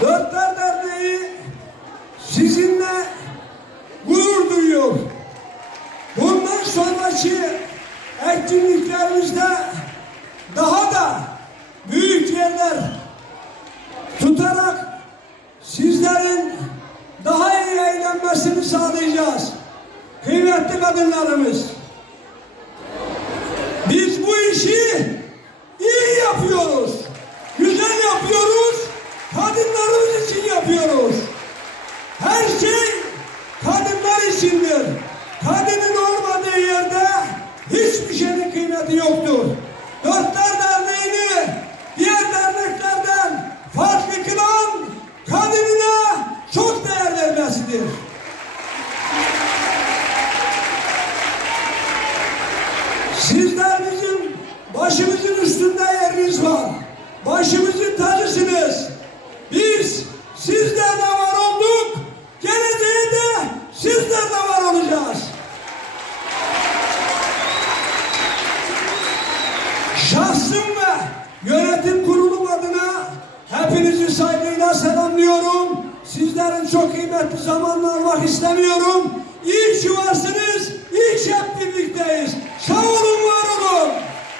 Dörtler Derneği sizinle gurur duyuyor. Bundan sonraki etkinliklerimizde daha da büyük yerler tutarak sizlerin daha iyi eğlenmesini sağlayacağız. Kıymetli kadınlarımız. Biz bu işi iyi yapıyoruz. Güzel yapıyoruz. Kadınlarımız için yapıyoruz. Her şey kadınlar içindir. Kadının olmadığı yerde hiçbir şeyin kıymeti yoktur. Dörtler Derneği'ni diğer derneklerden farklı kılan kadınına çok değer vermesidir. Sizler bizim başımızın üstünde yeriniz var. Başımızın tacısınız. Sizlerle var olduk. Geleceğe de sizlerle var olacağız. Şahsım ve yönetim kurulum adına hepinizi saygıyla selamlıyorum. Sizlerin çok kıymetli zamanlar almak istemiyorum. İyi